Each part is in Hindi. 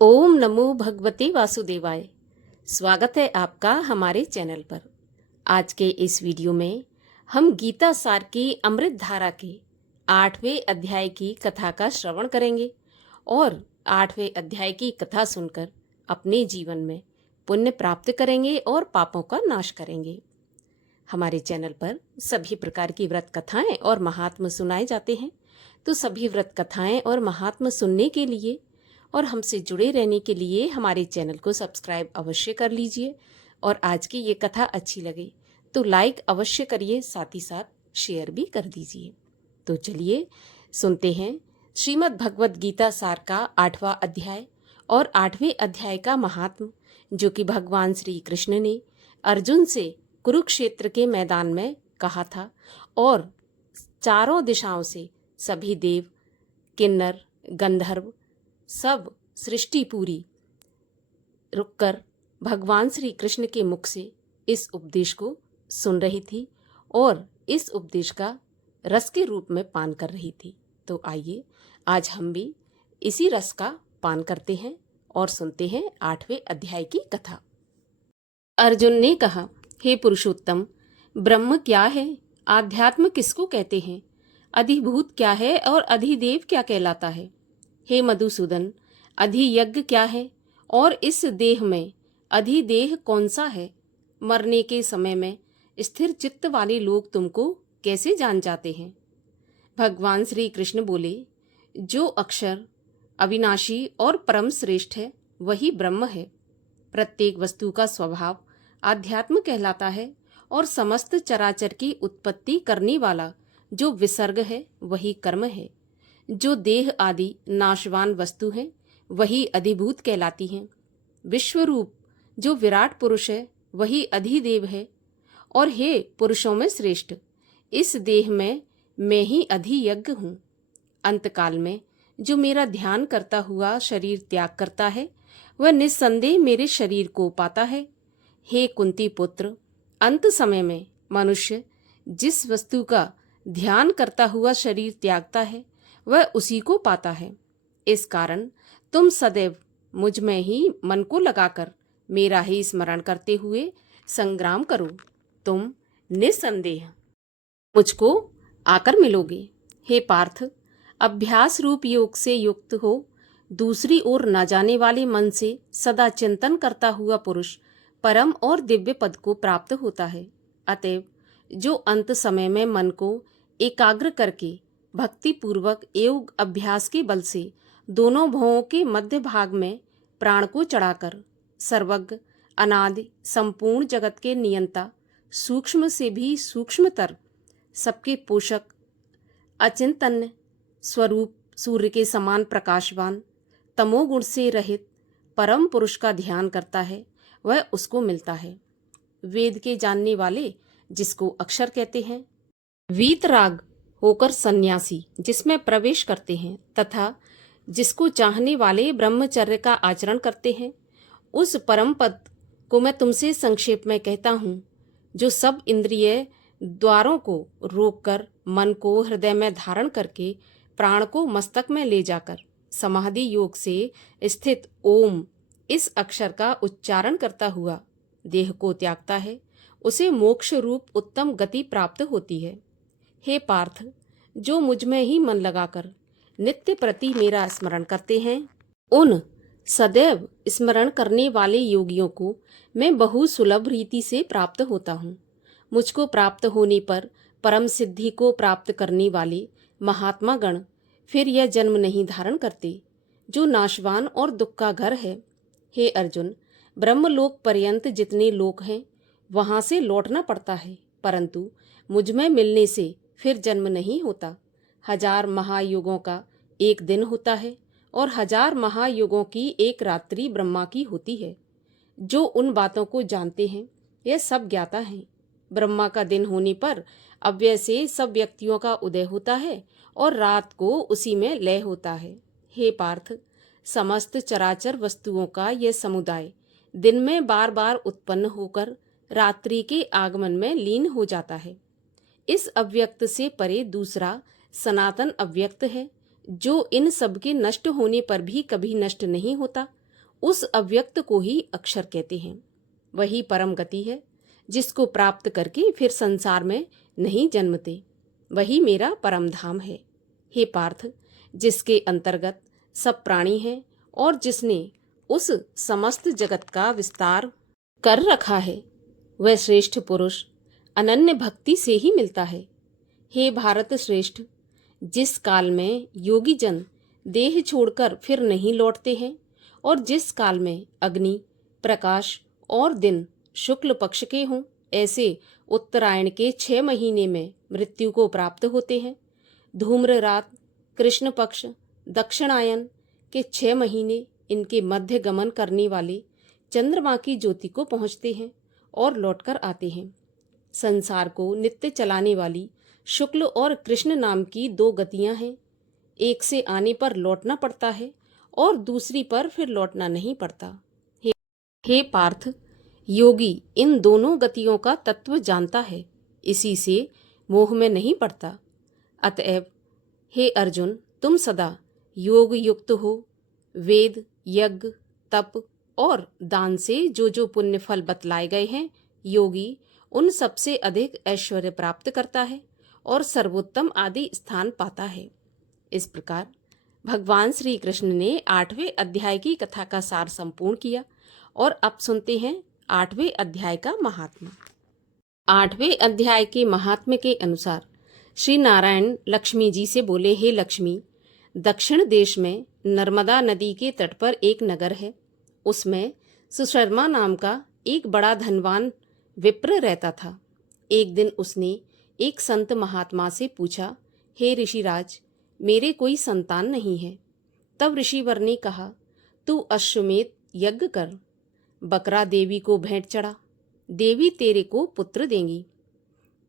ओम नमो भगवते वासुदेवाय। स्वागत है आपका हमारे चैनल पर। आज के इस वीडियो में हम गीता सार की अमृत धारा के 8वें अध्याय की कथा का श्रवण करेंगे और 8वें अध्याय की कथा सुनकर अपने जीवन में पुण्य प्राप्त करेंगे और पापों का नाश करेंगे। हमारे चैनल पर सभी प्रकार की व्रत कथाएं और महात्म सुनाए जाते हैं, तो सभी व्रत कथाएं और महात्म सुनने के लिए और हमसे जुड़े रहने के लिए हमारे चैनल को सब्सक्राइब अवश्य कर लीजिए। और आज की ये कथा अच्छी लगे तो लाइक अवश्य करिए, साथ ही साथ शेयर भी कर दीजिए। तो चलिए सुनते हैं श्रीमद् भगवत गीता सार का 8वां अध्याय और 8वें अध्याय का महात्म, जो कि भगवान श्री कृष्ण ने अर्जुन से कुरुक्षेत्र के मैदान में कहा था और चारों दिशाओं से सभी देव, किन्नर, गंधर्व, सब सृष्टि पूरी रुककर भगवान श्री कृष्ण के मुख से इस उपदेश को सुन रही थी और इस उपदेश का रस के रूप में पान कर रही थी। तो आइए आज हम भी इसी रस का पान करते हैं और सुनते हैं 8वें अध्याय की कथा। अर्जुन ने कहा, हे पुरुषोत्तम, ब्रह्म क्या है? आध्यात्म किसको कहते हैं? अधिभूत क्या है और अधिदेव क्या कहलाता है? हे मधुसूदन, अधियज्ञ क्या है और इस देह में अधिदेह कौन सा है? मरने के समय में स्थिर चित्त वाले लोग तुमको कैसे जान जाते हैं? भगवान श्री कृष्ण बोले, जो अक्षर अविनाशी और परम श्रेष्ठ है वही ब्रह्म है। प्रत्येक वस्तु का स्वभाव आध्यात्म कहलाता है और समस्त चराचर की उत्पत्ति करने वाला जो विसर्ग है वही कर्म है। जो देह आदि नाशवान वस्तु है वही अधिभूत कहलाती हैं। विश्वरूप जो विराट पुरुष है वही अधिदेव है। और हे पुरुषों में श्रेष्ठ, इस देह में मैं ही अधियज्ञ हूँ। अंतकाल में जो मेरा ध्यान करता हुआ शरीर त्याग करता है वह निस्संदेह मेरे शरीर को पाता है। हे कुंती पुत्र, अंत समय में मनुष्य जिस वस्तु का ध्यान करता हुआ शरीर त्यागता है वह उसी को पाता है। इस कारण तुम सदैव मुझ में ही मन को लगाकर मेरा ही स्मरण करते हुए संग्राम करो। तुम निस्संदेह मुझको आकर मिलोगे। हे पार्थ, अभ्यास रूप योग से युक्त हो दूसरी ओर न जाने वाले मन से सदा चिंतन करता हुआ पुरुष परम और दिव्य पद को प्राप्त होता है। अतएव जो अंत समय में मन को एकाग्र करके भक्ति पूर्वक योग अभ्यास के बल से दोनों भवों के मध्य भाग में प्राण को चढ़ाकर सर्वज्ञ, अनादि, संपूर्ण जगत के नियंता, सूक्ष्म से भी सूक्ष्मतर, सबके पोषक, अचिंतन्य स्वरूप सूर्य के समान प्रकाशवान, तमोगुण से रहित परम पुरुष का ध्यान करता है वह उसको मिलता है। वेद के जानने वाले जिसको अक्षर कहते हैं, वीतराग होकर सन्यासी जिसमें प्रवेश करते हैं तथा जिसको चाहने वाले ब्रह्मचर्य का आचरण करते हैं, उस परम पद को मैं तुमसे संक्षेप में कहता हूँ, जो सब इंद्रिय द्वारों को रोककर मन को हृदय में धारण करके प्राण को मस्तक में ले जाकर समाधि योग से स्थित ओम इस अक्षर का उच्चारण करता हुआ देह को त्यागता है, उसे मोक्ष रूप उत्तम गति प्राप्त होती है। हे पार्थ, जो मुझ में ही मन लगाकर नित्य प्रति मेरा स्मरण करते हैं, उन सदैव स्मरण करने वाले योगियों को मैं बहु सुलभ रीति से प्राप्त होता हूँ। मुझको प्राप्त होने पर परम सिद्धि को प्राप्त करने वाले महात्मा गण फिर यह जन्म नहीं धारण करते, जो नाशवान और दुख का घर है। हे अर्जुन, ब्रह्मलोक पर्यंत जितने लोक हैं वहां से लौटना पड़ता है, परंतु मुझ में मिलने से फिर जन्म नहीं होता। 1000 महायुगों का एक दिन होता है और 1000 महायुगों की एक रात्रि ब्रह्मा की होती है। जो उन बातों को जानते हैं यह सब ज्ञाता हैं। ब्रह्मा का दिन होने पर अव्यय से सब व्यक्तियों का उदय होता है और रात को उसी में लय होता है। हे पार्थ, समस्त चराचर वस्तुओं का यह समुदाय दिन में बार बार उत्पन्न होकर रात्रि के आगमन में लीन हो जाता है। इस अव्यक्त से परे दूसरा सनातन अव्यक्त है, जो इन सब के नष्ट होने पर भी कभी नष्ट नहीं होता उस अव्यक्त को ही अक्षर कहते हैं। वही परम गति है जिसको प्राप्त करके फिर संसार में नहीं जन्मते। वही मेरा परम धाम है। हे पार्थ, जिसके अंतर्गत सब प्राणी हैं और जिसने उस समस्त जगत का विस्तार कर रखा है, वह श्रेष्ठ पुरुष अनन्य भक्ति से ही मिलता है। हे भारत श्रेष्ठ, जिस काल में योगी जन देह छोड़कर फिर नहीं लौटते हैं और जिस काल में अग्नि, प्रकाश और दिन शुक्ल पक्ष के हों, ऐसे उत्तरायण के 6 महीने में मृत्यु को प्राप्त होते हैं। धूम्र रात, कृष्ण पक्ष, दक्षिणायन के 6 महीने इनके मध्य गमन करने वाले चंद्रमा की ज्योति को पहुँचते हैं और लौटकर आते हैं। संसार को नित्य चलाने वाली शुक्ल और कृष्ण नाम की 2 गतियां हैं। एक से आने पर लौटना पड़ता है और दूसरी पर फिर लौटना नहीं पड़ता। हे पार्थ, योगी इन दोनों गतियों का तत्व जानता है, इसी से मोह में नहीं पड़ता। अतएव हे अर्जुन, तुम सदा योग युक्त हो। वेद, यज्ञ, तप और दान से जो जो पुण्य फल बतलाए गए हैं, योगी उन सबसे अधिक ऐश्वर्य प्राप्त करता है और सर्वोत्तम आदि स्थान पाता है। इस प्रकार भगवान श्री कृष्ण ने 8वें अध्याय की कथा का सार संपूर्ण किया और अब सुनते हैं 8वें अध्याय का महात्म्य। 8वें अध्याय के महात्म्य के अनुसार श्री नारायण लक्ष्मी जी से बोले, हे लक्ष्मी, दक्षिण देश में नर्मदा नदी के तट पर एक नगर है। उसमें सुशर्मा नाम का एक बड़ा धनवान विप्र रहता था। एक दिन उसने एक संत महात्मा से पूछा, हे ऋषिराज, मेरे कोई संतान नहीं है। तब ऋषिवर ने कहा, तू अश्वमेध यज्ञ कर, बकरा देवी को भेंट चढ़ा, देवी तेरे को पुत्र देंगी।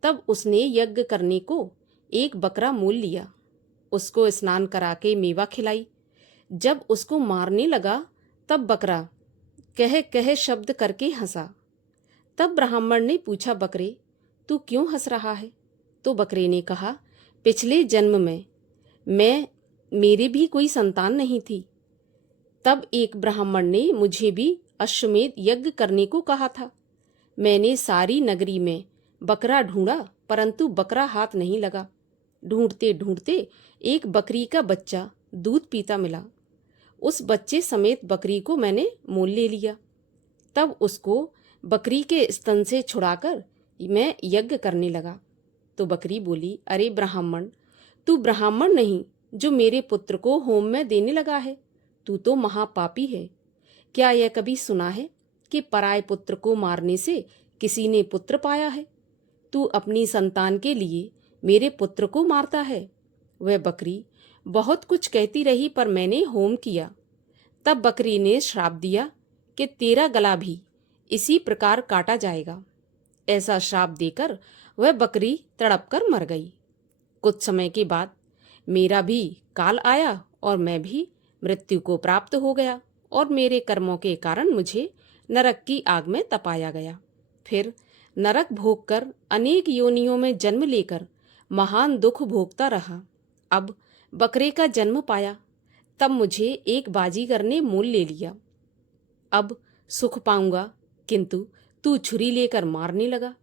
तब उसने यज्ञ करने को एक बकरा मोल लिया, उसको स्नान करा के मेवा खिलाई। जब उसको मारने लगा तब बकरा कह कह शब्द करके हंसा। तब ब्राह्मण ने पूछा, बकरे तू क्यों हंस रहा है? तो बकरे ने कहा, पिछले जन्म में मेरे भी कोई संतान नहीं थी। तब एक ब्राह्मण ने मुझे भी अश्वमेध यज्ञ करने को कहा था। मैंने सारी नगरी में बकरा ढूंढा, परंतु बकरा हाथ नहीं लगा। ढूंढते ढूंढते एक बकरी का बच्चा दूध पीता मिला। उस बच्चे समेत बकरी को मैंने मोल ले लिया। तब उसको बकरी के स्तन से छुड़ाकर मैं यज्ञ करने लगा। तो बकरी बोली, अरे ब्राह्मण, तू ब्राह्मण नहीं जो मेरे पुत्र को होम में देने लगा है, तू तो महापापी है। क्या यह कभी सुना है कि पराये पुत्र को मारने से किसी ने पुत्र पाया है? तू अपनी संतान के लिए मेरे पुत्र को मारता है। वह बकरी बहुत कुछ कहती रही पर मैंने होम किया। तब बकरी ने श्राप दिया कि तेरा गला भी इसी प्रकार काटा जाएगा। ऐसा श्राप देकर वह बकरी तड़पकर मर गई। कुछ समय के बाद मेरा भी काल आया और मैं भी मृत्यु को प्राप्त हो गया और मेरे कर्मों के कारण मुझे नरक की आग में तपाया गया। फिर नरक भोगकर अनेक योनियों में जन्म लेकर महान दुख भोगता रहा। अब बकरे का जन्म पाया, तब मुझे एक बाजीगर ने मोल ले लिया। अब सुख पाऊंगा, किंतु तू छुरी लेकर मारने लगा।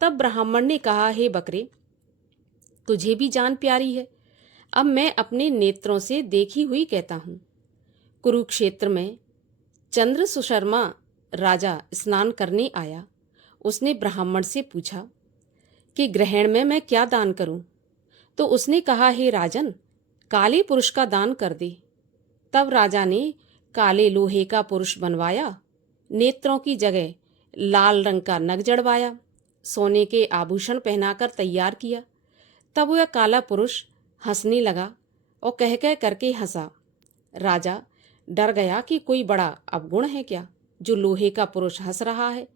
तब ब्राह्मण ने कहा, हे बकरे, तुझे भी जान प्यारी है। अब मैं अपने नेत्रों से देखी हुई कहता हूँ। कुरुक्षेत्र में चंद्र सुशर्मा राजा स्नान करने आया। उसने ब्राह्मण से पूछा कि ग्रहण में मैं क्या दान करूं? तो उसने कहा, हे राजन, काले पुरुष का दान कर दे। तब राजा ने काले लोहे का पुरुष बनवाया, नेत्रों की जगह लाल रंग का नग जड़वाया, सोने के आभूषण पहनाकर तैयार किया। तब वह काला पुरुष हंसने लगा और कह कह करके हंसा। राजा डर गया कि कोई बड़ा अवगुण है क्या जो लोहे का पुरुष हंस रहा है।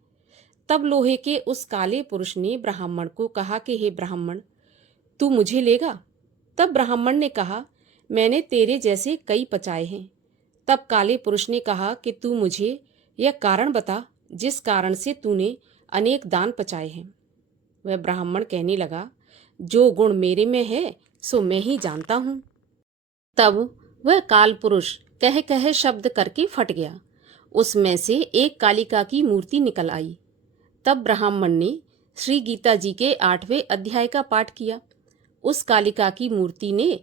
तब लोहे के उस काले पुरुष ने ब्राह्मण को कहा कि हे ब्राह्मण, तू मुझे लेगा? तब ब्राह्मण ने कहा, मैंने तेरे जैसे कई पचाए हैं। तब काले पुरुष ने कहा कि तू मुझे यह कारण बता जिस कारण से तूने अनेक दान पचाए हैं। वह ब्राह्मण कहने लगा, जो गुण मेरे में है सो मैं ही जानता हूँ। तब वह काल पुरुष कह कह शब्द करके फट गया उसमें से एक कालिका की मूर्ति निकल आई। तब ब्राह्मण ने श्री गीता जी के 8वें अध्याय का पाठ किया। उस कालिका की मूर्ति ने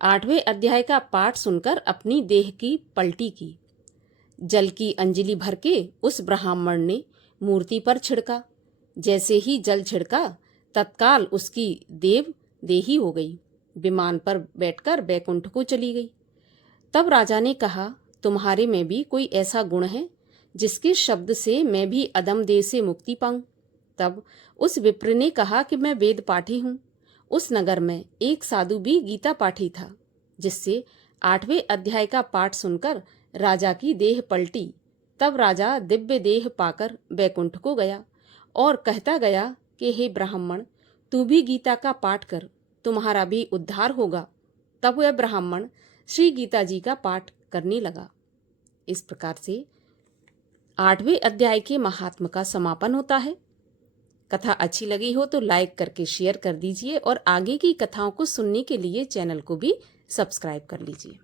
8वें अध्याय का पाठ सुनकर अपनी देह की पलटी की। जल की अंजलि भर के उस ब्राह्मण ने मूर्ति पर छिड़का। जैसे ही जल छिड़का, तत्काल उसकी देव देही हो गई, विमान पर बैठकर बैकुंठ को चली गई। तब राजा ने कहा, तुम्हारे में भी कोई ऐसा गुण है जिसके शब्द से मैं भी अदम देह से मुक्ति पाऊं? तब उस विप्र ने कहा कि मैं वेद पाठी हूं। उस नगर में एक साधु भी गीता पाठी था, जिससे 8वें अध्याय का पाठ सुनकर राजा की देह पलटी। तब राजा दिव्य देह पाकर बैकुंठ को गया और कहता गया कि हे ब्राह्मण, तू भी गीता का पाठ कर, तुम्हारा भी उद्धार होगा। तब वह ब्राह्मण श्री गीता जी का पाठ करने लगा। इस प्रकार से 8वें अध्याय के महात्म का समापन होता है। कथा अच्छी लगी हो तो लाइक करके शेयर कर दीजिए और आगे की कथाओं को सुनने के लिए चैनल को भी सब्सक्राइब कर लीजिए।